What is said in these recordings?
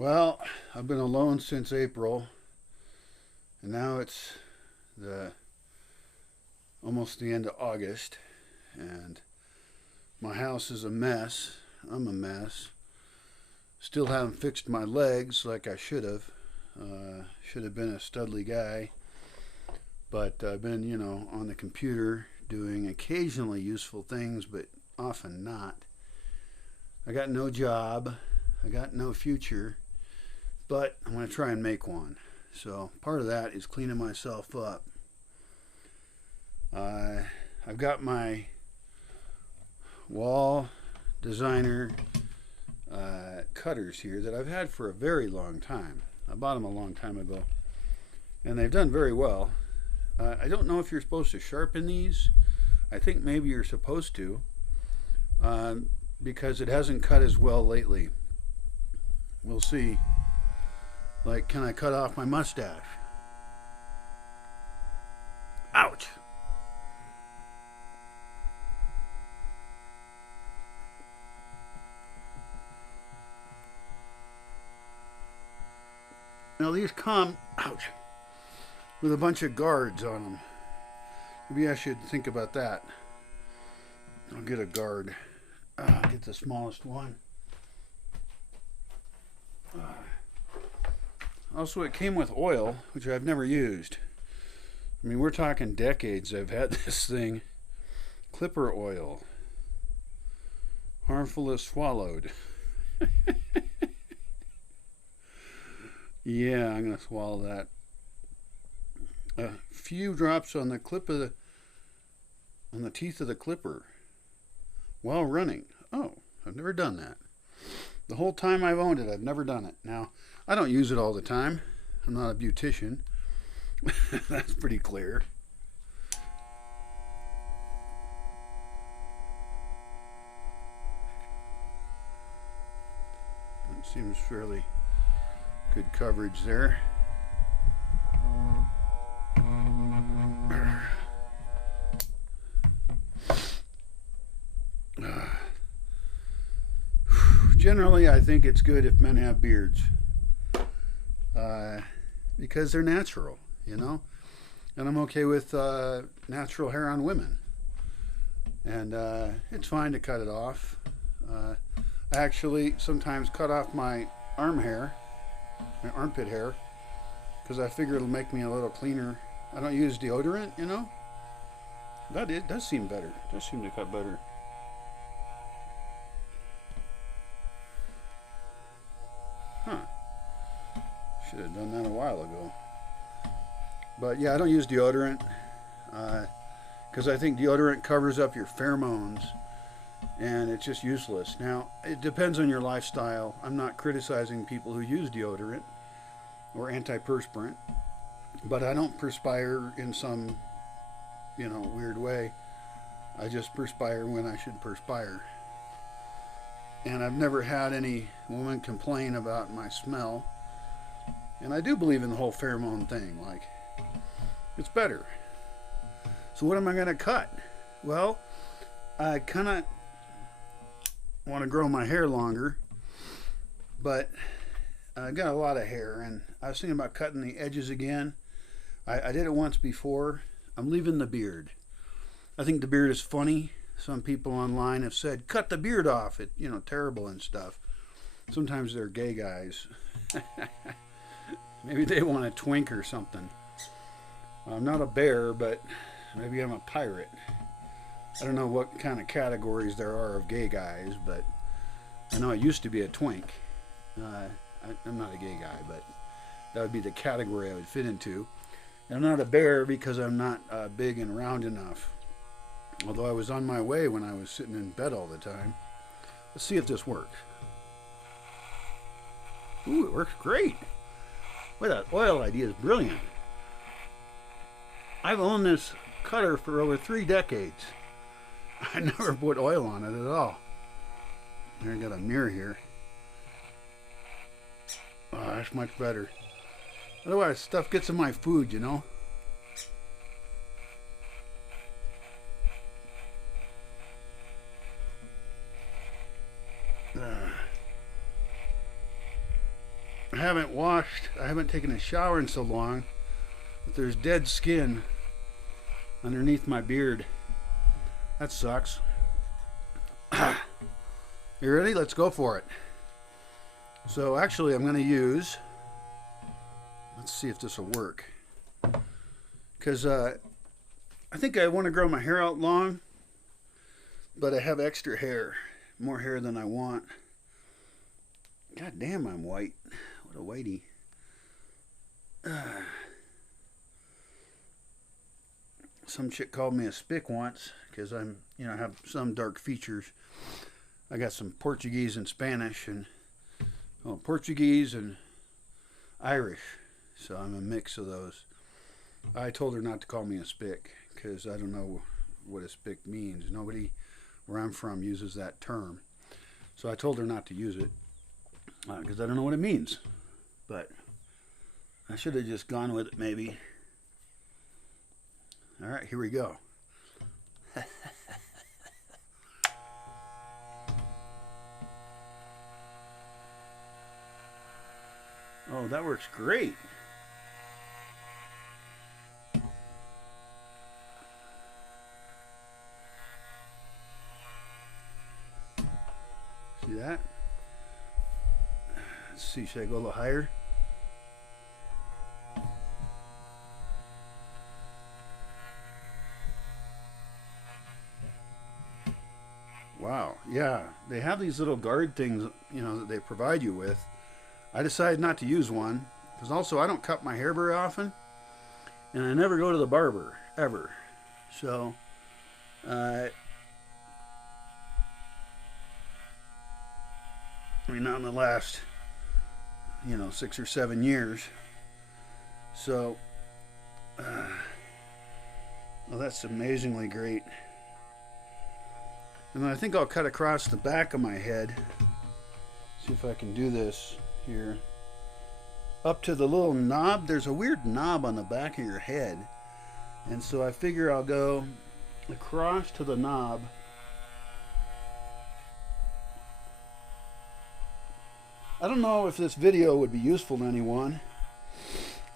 Well, I've been alone since April, and now it's the almost the end of August, and my house is a mess. I'm a mess. Still haven't fixed my legs like I should have. Should have been a studly guy, but I've been, on the computer doing occasionally useful things, but often not. I got no job. I got no future, but I'm going to try and make one. So part of that is cleaning myself up. I've got my wall designer cutters here that I've had for a very long time. I bought them a long time ago, and they've done very well. I don't know if you're supposed to sharpen these. I think maybe you're supposed to, because it hasn't cut as well lately. We'll see. Like, can I cut off my mustache? Ouch! Now these come, ouch, with a bunch of guards on them. Maybe I should think about that. I'll get a guard. I'll get the smallest one. Also, it came with oil, which I've never used. I mean, we're talking decades I've had this thing. Clipper oil. Harmful as swallowed. Yeah, I'm going to swallow that. A few drops on the on the teeth of the clipper while running. Oh, I've never done that. The whole time I've owned it, I've never done it. Now, I don't use it all the time. I'm not a beautician. That's pretty clear. That seems fairly good coverage there. Generally, I think it's good if men have beards, because they're natural, and I'm okay with natural hair on women, and it's fine to cut it off. I actually sometimes cut off my my armpit hair, because I figure it'll make me a little cleaner. I don't use deodorant, That it does seem better. It does seem to cut better. Huh. Should have done that a while ago. But yeah, I don't use deodorant, because I think deodorant covers up your pheromones, and it's just useless. Now, it depends on your lifestyle. I'm not criticizing people who use deodorant or antiperspirant, but I don't perspire in some, weird way. I just perspire when I should perspire. And I've never had any woman complain about my smell. And I do believe in the whole pheromone thing. Like, it's better. So what am I going to cut? Well, I kind of want to grow my hair longer, but I got a lot of hair, and I was thinking about cutting the edges again. I did it once before. I'm leaving the beard. I think the beard is funny. Some people online have said, cut the beard off. It, terrible and stuff. Sometimes they're gay guys. Maybe they want a twink or something. I'm not a bear, but maybe I'm a pirate. I don't know what kind of categories there are of gay guys, but I know I used to be a twink. I'm not a gay guy, but that would be the category I would fit into. And I'm not a bear because I'm not big and round enough. Although I was on my way when I was sitting in bed all the time. Let's see if this works. Ooh, it works great. Boy, that oil idea is brilliant. I've owned this cutter for over 3 decades. I never put oil on it at all. Here, I got a mirror here. Oh, that's much better. Otherwise, stuff gets in my food, I haven't taken a shower in so long that there's dead skin underneath my beard. That sucks. You ready? Let's go for it. So actually I'm going to use, let's see if this will work, because I think I want to grow my hair out long, but I have extra hair, more hair than I want. God damn, I'm white. What a whitey. Some chick called me a spick once because I'm, I have some dark features. I got some Portuguese and Spanish and Portuguese and Irish, so I'm a mix of those. I told her not to call me a spick because I don't know what a spick means. Nobody where I'm from uses that term, so I told her not to use it because I don't know what it means. But I should have just gone with it, maybe. All right, here we go. Oh, that works great. See that? Let's see, should I go a little higher? Wow, yeah, they have these little guard things, that they provide you with. I decided not to use one because also I don't cut my hair very often, and I never go to the barber ever. So, not in the last, 6 or 7 years. So, well, that's amazingly great. And I think I'll cut across the back of my head. See if I can do this here. Up to the little knob. There's a weird knob on the back of your head. And so I figure I'll go across to the knob. I don't know if this video would be useful to anyone.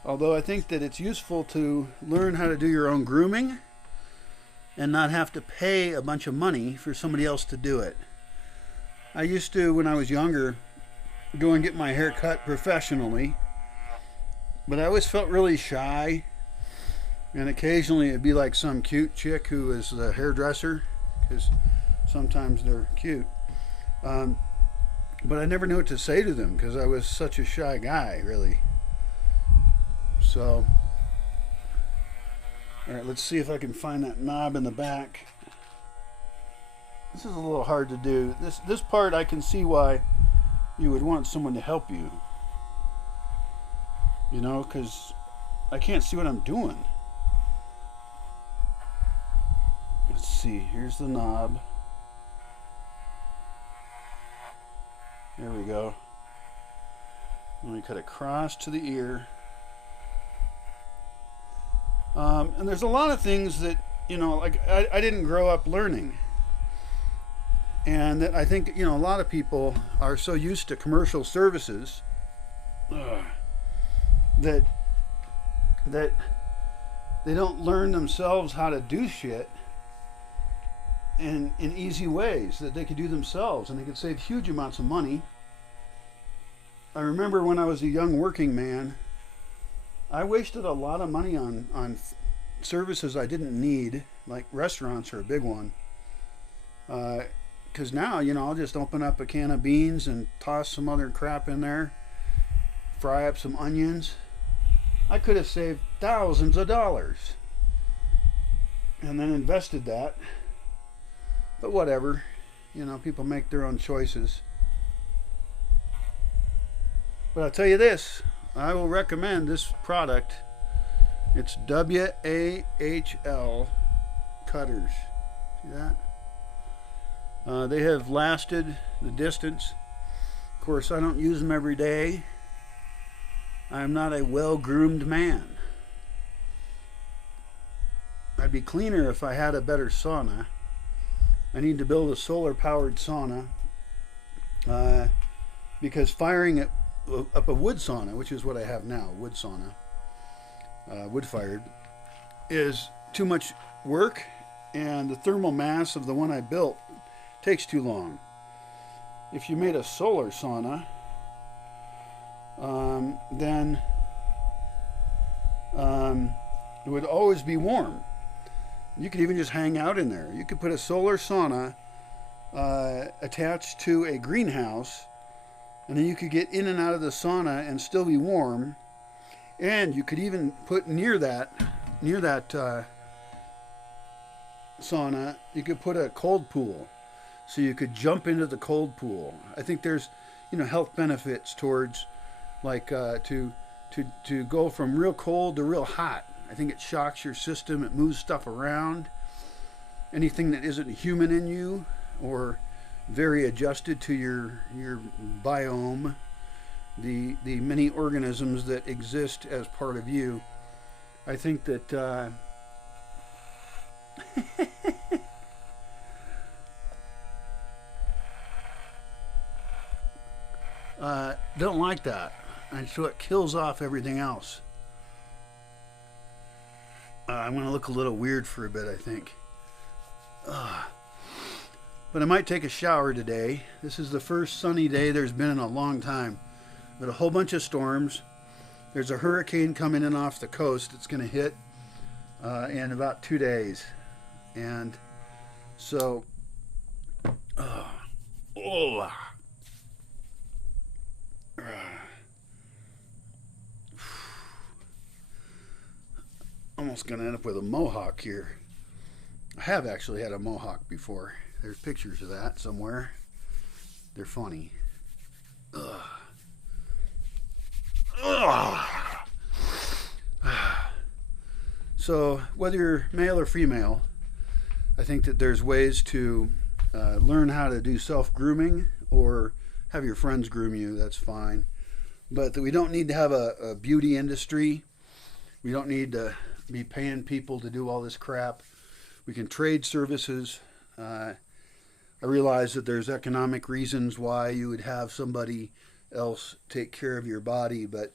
Although I think that it's useful to learn how to do your own grooming and not have to pay a bunch of money for somebody else to do it. I used to, when I was younger, go and get my hair cut professionally, but I always felt really shy, and occasionally it'd be like some cute chick who is the hairdresser, because sometimes they're cute, but I never knew what to say to them because I was such a shy guy, really. So all right, let's see if I can find that knob in the back. This is a little hard to do. This part I can see why you would want someone to help you. Because I can't see what I'm doing. Let's see, here's the knob. There we go. Let me cut across to the ear. And there's a lot of things that, like I didn't grow up learning. And that I think, a lot of people are so used to commercial services that they don't learn themselves how to do shit in easy ways that they could do themselves, and they could save huge amounts of money. I remember when I was a young working man, I wasted a lot of money on services I didn't need, like restaurants are a big one. Because now, I'll just open up a can of beans and toss some other crap in there, fry up some onions. I could have saved thousands of dollars and then invested that. But whatever, people make their own choices. But I'll tell you this, I will recommend this product. It's WAHL cutters. See that? They have lasted the distance. Of course, I don't use them every day. I'm not a well-groomed man. I'd be cleaner if I had a better sauna. I need to build a solar-powered sauna because firing it up a wood sauna, which is what I have now, wood sauna, wood fired, is too much work, and the thermal mass of the one I built takes too long. If you made a solar sauna, then it would always be warm. You could even just hang out in there. You could put a solar sauna attached to a greenhouse, and then you could get in and out of the sauna and still be warm. And you could even put near that sauna, you could put a cold pool, so you could jump into the cold pool. I think there's, health benefits towards, like, to go from real cold to real hot. I think it shocks your system. It moves stuff around. Anything that isn't human in you, or very adjusted to your biome, the many organisms that exist as part of you. I think that don't like that, and so it kills off everything else. I'm going to look a little weird for a bit, I think. But I might take a shower today. This is the first sunny day there's been in a long time. But a whole bunch of storms. There's a hurricane coming in off the coast. It's going to hit in about 2 days. And so... almost going to end up with a mohawk here. I have actually had a mohawk before. There's pictures of that somewhere. They're funny. Ugh. Ugh. So whether you're male or female, I think that there's ways to learn how to do self-grooming, or have your friends groom you. That's fine. But that we don't need to have a beauty industry. We don't need to be paying people to do all this crap. We can trade services. I realize that there's economic reasons why you would have somebody else take care of your body, but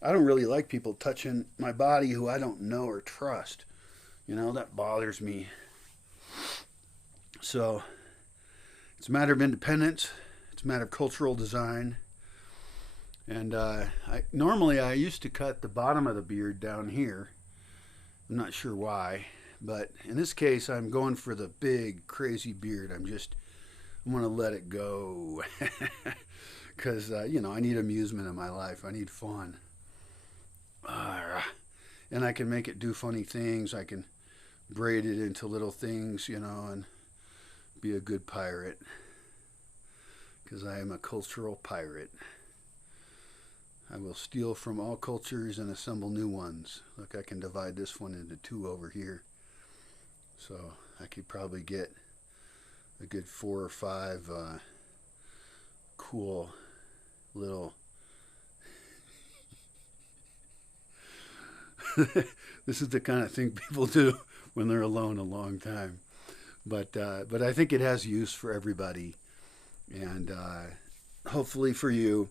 I don't really like people touching my body who I don't know or trust. That bothers me. So it's a matter of independence. It's a matter of cultural design. And normally I used to cut the bottom of the beard down here. I'm not sure why, but in this case I'm going for the big crazy beard. I'm going to let it go because I need amusement in my life. I need fun, and I can make it do funny things. I can braid it into little things, and be a good pirate, because I am a cultural pirate. I will steal from all cultures and assemble new ones. Look, I can divide this one into two over here. So I could probably get a good 4 or 5 cool little... This is the kind of thing people do when they're alone a long time. But I think it has use for everybody. And hopefully for you.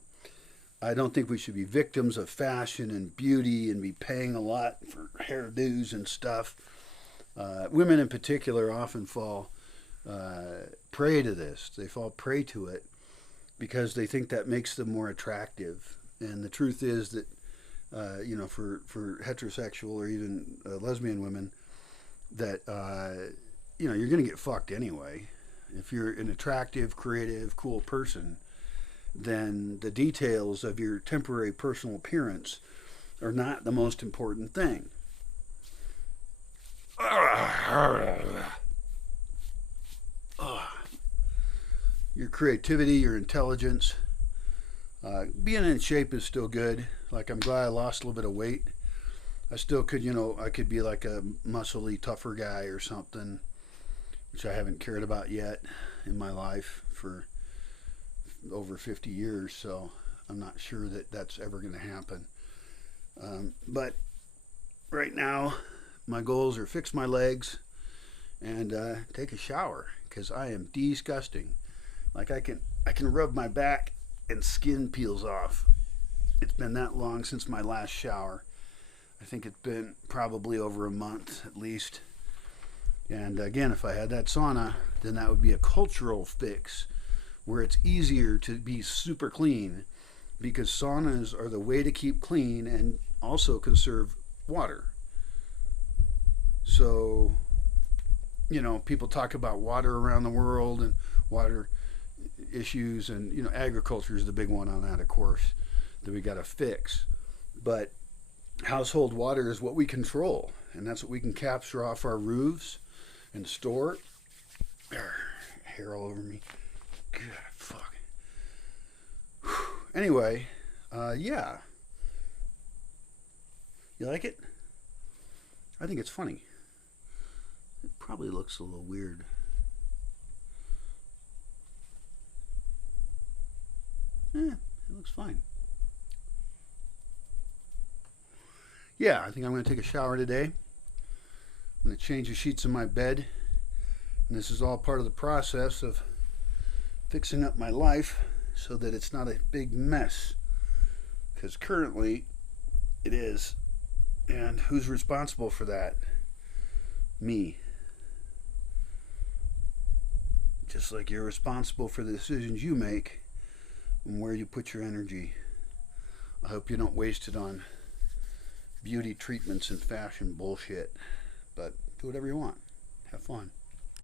I don't think we should be victims of fashion and beauty and be paying a lot for hairdos and stuff. Women in particular often fall prey to this. They fall prey to it because they think that makes them more attractive. And the truth is that, for heterosexual or even lesbian women, that, you're going to get fucked anyway. If you're an attractive, creative, cool person, then the details of your temporary personal appearance are not the most important thing. Your creativity, your intelligence, being in shape is still good. Like, I'm glad I lost a little bit of weight. I still could, I could be like a muscly, tougher guy or something, which I haven't cared about yet in my life for over 50 years, so I'm not sure that that's ever going to happen. But right now, my goals are fix my legs and take a shower, because I am disgusting. Like, I can rub my back and skin peels off. It's been that long since my last shower. I think it's been probably over a month at least. And again, if I had that sauna, then that would be a cultural fix where it's easier to be super clean, because saunas are the way to keep clean and also conserve water. So, people talk about water around the world and water issues, and agriculture is the big one on that, of course, that we got to fix. But household water is what we control, and that's what we can capture off our roofs and store. Hair all over me. God, fuck. Anyway, yeah. You like it? I think it's funny. It probably looks a little weird. It looks fine. Yeah, I think I'm going to take a shower today. I'm going to change the sheets in my bed. And this is all part of the process of fixing up my life so that it's not a big mess. Because currently it is. And who's responsible for that? Me. Just like you're responsible for the decisions you make and where you put your energy. I hope you don't waste it on beauty treatments and fashion bullshit. But do whatever you want. Have fun.